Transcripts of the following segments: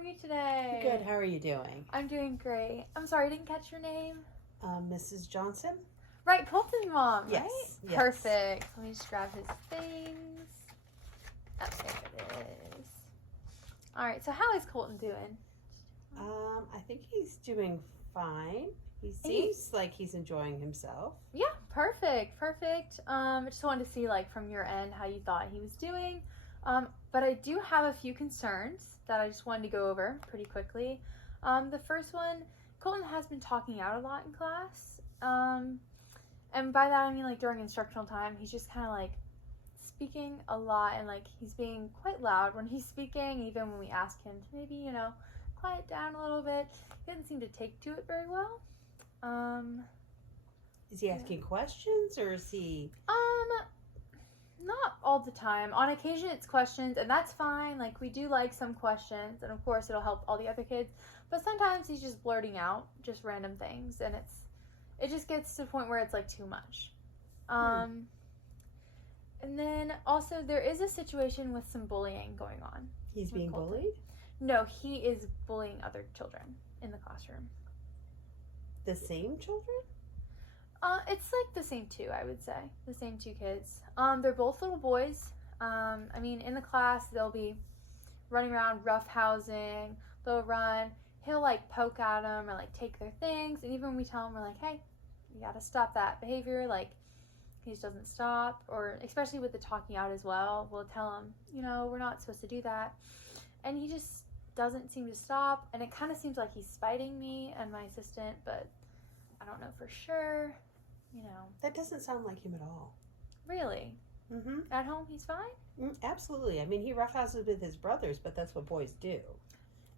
are you today? Good. How are you doing? I'm doing great. I'm sorry, I didn't catch your name. Mrs. Johnson? Right, Colton's mom, Yes. right? Yes. Perfect. Let me just grab his things. Oh, there it is. All right, so how is Colton doing? I think he's doing fine. He seems like he's enjoying himself. Yeah, perfect. I just wanted to see, like, from your end how you thought he was doing. But I do have a few concerns that I just wanted to go over pretty quickly. The first one, Colton has been talking out a lot in class. And by that I mean, like, during instructional time, he's just kind of, like, speaking a lot, and, like, he's being quite loud when he's speaking, even when we ask him to maybe, quiet down a little bit. He doesn't seem to take to it very well. Is he asking questions, or is he... Not all the time. On occasion it's questions, and that's fine. Like, we do like some questions, and of course it'll help all the other kids. But sometimes he's just blurting out just random things, and it just gets to the point where it's, like, too much. And then also there is a situation with some bullying going on. He's being bullied? No, he is bullying other children in the classroom. The same children? It's like the same two, I would say. The same two kids. They're both little boys. In the class, they'll be running around roughhousing. They'll run. He'll, like, poke at them or, like, take their things. And even when we tell him, we're like, hey, you gotta stop that behavior. Like, he just doesn't stop. Or especially with the talking out as well, we'll tell him, we're not supposed to do that. And he just doesn't seem to stop. And it kind of seems like he's spiting me and my assistant, but I don't know for sure. That doesn't sound like him at all. Really? Mm-hmm. At home, he's fine? Absolutely. I mean, he roughhouses with his brothers, but that's what boys do.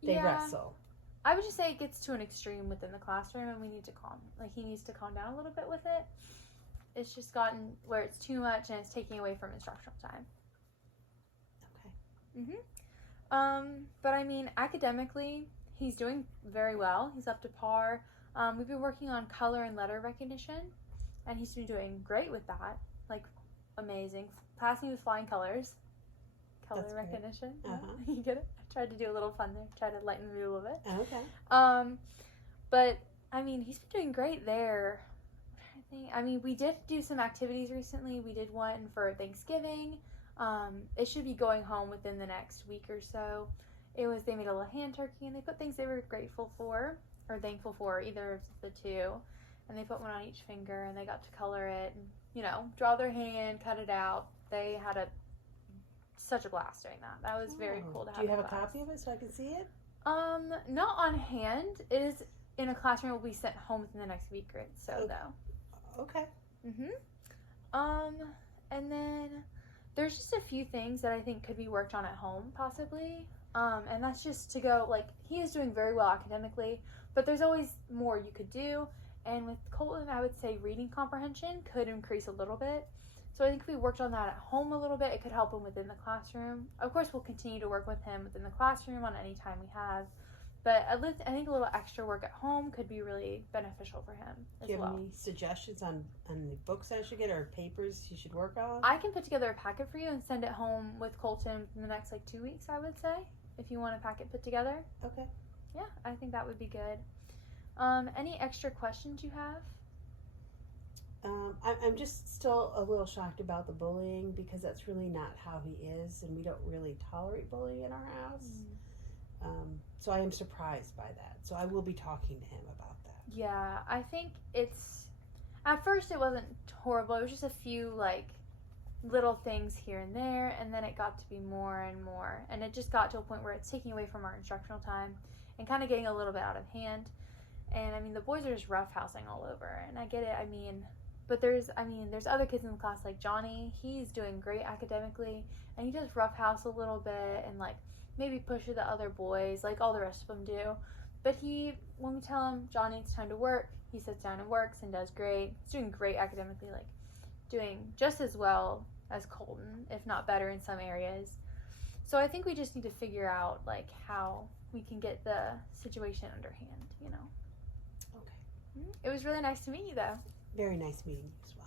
They wrestle. I would just say it gets to an extreme within the classroom, and we need to he needs to calm down a little bit with it. It's just gotten where it's too much, and it's taking away from instructional time. Okay. But I mean, academically, he's doing very well. He's up to par. We've been working on color and letter recognition, and he's been doing great with that. Like, amazing. Passing with flying colors. Color That's recognition. Uh-huh. Yeah, you get it? I tried to do a little fun there. Try to lighten the mood a little bit. Okay. But, I mean, he's been doing great there. We did do some activities recently. We did one for Thanksgiving. It should be going home within the next week or so. They made a little hand turkey, and they put things they were grateful for, or thankful for, either of the two. And they put one on each finger, and they got to color it, and, draw their hand, cut it out. They had such a blast doing that. That was very cool to have. Do you have a class. copy of it so I can see it? Not on hand. It is in a classroom. It will be sent home within the next week or so, though. Okay. And then there's just a few things that I think could be worked on at home, possibly. And that's just to go, like, he is doing very well academically, but there's always more you could do. And with Colton, I would say reading comprehension could increase a little bit. So I think if we worked on that at home a little bit, it could help him within the classroom. Of course, we'll continue to work with him within the classroom on any time we have. But at least I think a little extra work at home could be really beneficial for him as well. Do you have any suggestions on the books I should get or papers he should work on? I can put together a packet for you and send it home with Colton in the next, 2 weeks, I would say, if you want a packet put together. Okay. Yeah, I think that would be good. Any extra questions you have? I'm just still a little shocked about the bullying, because that's really not how he is, and we don't really tolerate bullying in our house. So I am surprised by that. So I will be talking to him about that. Yeah, I think at first it wasn't horrible. It was just a few, little things here and there, and then it got to be more and more. And it just got to a point where it's taking away from our instructional time and kind of getting a little bit out of hand. And, the boys are just roughhousing all over. And I get it, but there's other kids in the class, like Johnny. He's doing great academically, and he does roughhouse a little bit and, maybe push the other boys, like all the rest of them do. But when we tell him, Johnny, it's time to work, he sits down and works and does great. He's doing great academically, doing just as well as Colton, if not better in some areas. So I think we just need to figure out, how we can get the situation under hand, Okay. It was really nice to meet you, though. Very nice meeting you as well.